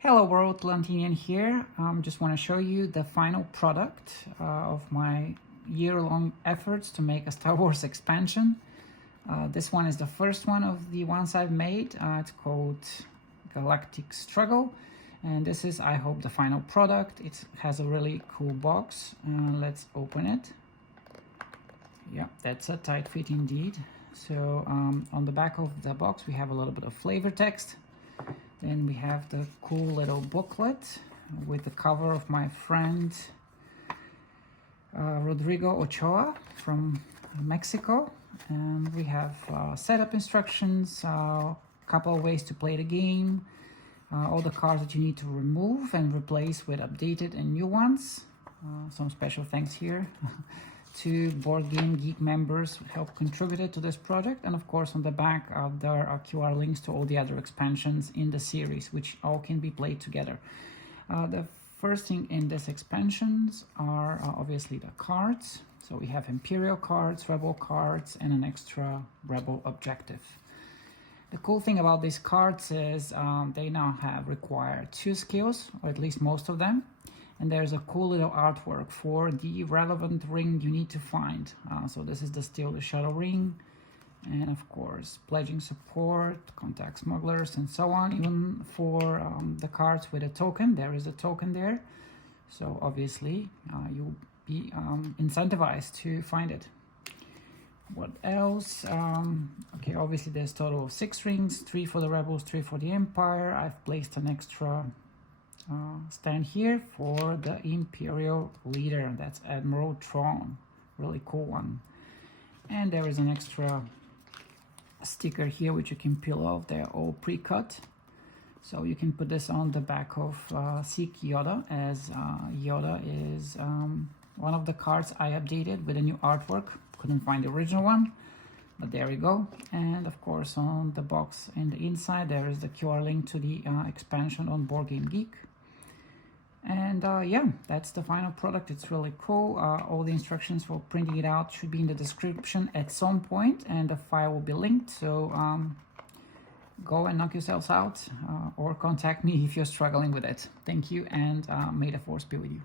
Hello world, Lantinian here. Just want to show you the final product of my year-long efforts to make a Star Wars expansion. This one is the first one of the ones I've made. It's called Galactic Struggle, and this is, I hope, the final product. It has a really cool box. Let's open it. Yeah, that's a tight fit indeed. So on the back of the box we have a little bit of flavor text. Then we have the cool little booklet with the cover of my friend Rodrigo Ochoa from Mexico. And we have setup instructions, a couple of ways to play the game, all the cards that you need to remove and replace with updated and new ones. Some special thanks here to Board Game Geek members who helped contributed to this project, and of course on the back there are QR links to all the other expansions in the series, which all can be played together. The first thing in these expansions are obviously the cards. So we have Imperial cards, Rebel cards, and an extra Rebel objective. The cool thing about these cards is they now require 2 skills, or at least most of them. And there's a cool little artwork for the relevant ring you need to find. So this is the Steal the Shuttle ring, and of course pledging support, contact smugglers, and so on. Even for the cards with a token, there is a token there. So obviously you'll be incentivized to find it. What else? Okay, obviously there's a total of 6 rings, 3 for the Rebels, 3 for the Empire. I've placed an extra stand here for the Imperial leader. That's Admiral Thrawn, really cool one. And there is an extra sticker here which you can peel off. They're all pre-cut, so you can put this on the back of Seek Yoda, as Yoda is one of the cards I updated with a new artwork. Couldn't find the original one, but there we go. And of course on the box in the inside there is the QR link to the expansion on Board Game Geek. And yeah, that's the final product. It's really cool. All the instructions for printing it out should be in the description at some point, and the file will be linked. So go and knock yourselves out, or contact me if you're struggling with it. Thank you, and may the force be with you.